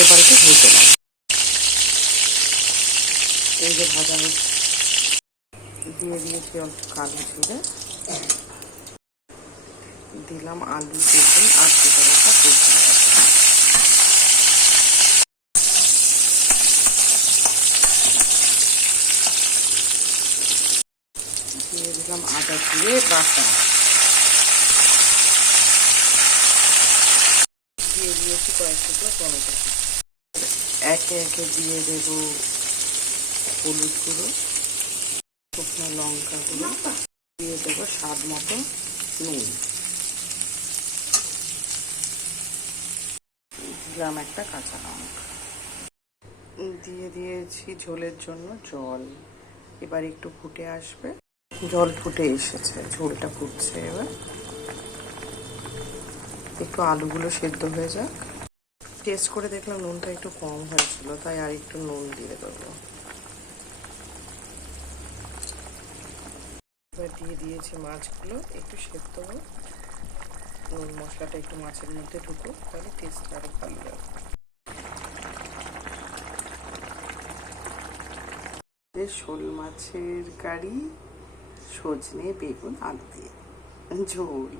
উল্টে পাল্টে ভেজে নেব। এই যে ভাজা দিয়ে দিয়েছি অল্প কালো জিরে, দিলাম আলু বেগুন আর কেটে রাখা সবজি, দিয়ে দিলাম আদা জিরে বাটা, দিয়ে দিয়েছি কয়েক টুকরো টমেটো। একে একে দিয়ে দেব হলুদ গুঁড়ো, শুকনো লঙ্কা গুঁড়ো, দিয়ে দেবো স্বাদ মতো নুন, দিলাম একটা কাঁচা লঙ্কা, দিয়ে দিয়েছি ঝোলের জন্য জল। এবার একটু ফুটে আসবে, জল ফুটে এসেছে, ঝোলটা ফুটছে। এবার একটু আলুগুলো সেদ্ধ হয়ে যাক। টেস্ট করে দেখলাম নুনটা একটু কম হয়েছিল, তাই আর একটু নুন দিয়ে দেবো। এবার দিয়ে দিয়েছি মাছগুলো, একটু সেদ্ধ হোক, নুন মশলাটা একটু মাছের মধ্যে ঢুকুক, তাহলে টেস্টটা আরও ভালো লাগবে। শোল মাছের কারি, সজনে বেগুন আলু দিয়ে ঝোল।